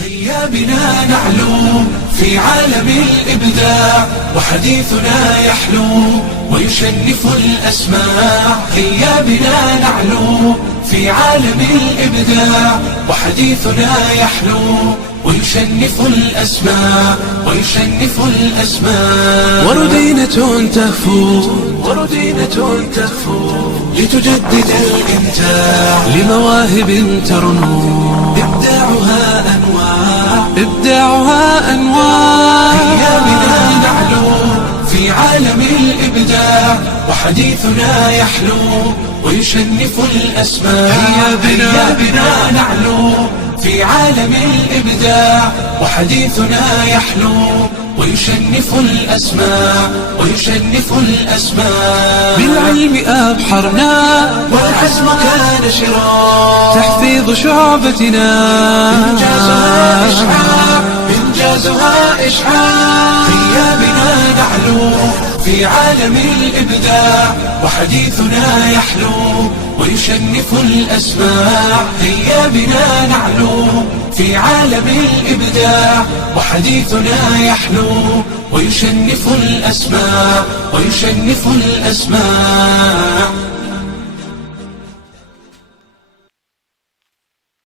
هيا بنا نعلو في عالم الإبداع، وحديثنا يحلو ويشنف الأسماع. هيا بنا نعلو في عالم الإبداع، وحديثنا يحلو ويشنف الأسماع، ويشنف الأسماع. وردينة تهفو لتجدد الإمتاع، لمواهب ترنو إبداعها أنواع. هيا بنا نعلو في عالم الإبداع، وحديثنا يحلو ويشنف الأسماع. هيا بنا نعلو في عالم الإبداع، وحديثنا يحلو ويشنف الأسماء، ويشنف الأسماء. بالعلم أبحرنا والعزم كان شراع، تحفيظ شعبتنا إنجازها إشعاع. هيا بنا نعلو في عالم الإبداع، وحديثنا يحلو ويشنف الأسماع. هيا بنا نعلو في عالم الإبداع، وحديثنا يحلو ويشنف الأسماع، ويشنف الأسماع.